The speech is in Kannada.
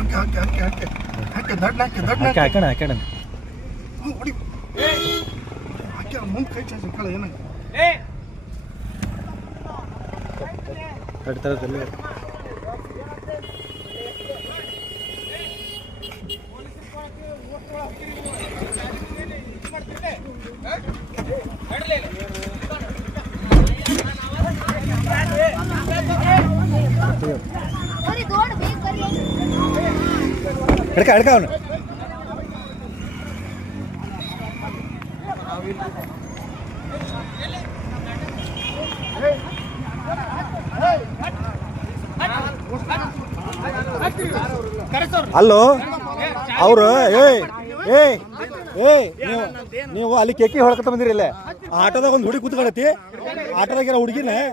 Okay okay okay okay. ಹಾಕಿ ದೊಡ್ಡ ಹಾಕಿ ದೊಡ್ಡ ಹಾಕಿ ಹಾಕೋಣ ಹಾಕೋಣ ಹೊಡಿ ಹಾಕಿ. ಮುಂದೆ ಕೈ ಚಾಚಿ ಕಳ ಏನಾಗ ತಡಿ എടുക്കാം എടുക്കാം ಅವನು ಅಲ್ಲೋ ಅವರು ಏಯ್ ಏಯ್ ಏಯ್ ನೀವು ಅಲ್ಲಿ ಕೆಕ್ಕಿ ಹೊಡ್ಕೊತ ಬಂದಿರಿ ಇಲ್ಲೇ ಆಟೋದಾಗ ಒಂದು ಹುಡುಗಿ ಕೂತ್ಕೊಳತಿ ಆಟೋದಾಗಿರೋ ಹುಡುಗಿನ ಏಯ್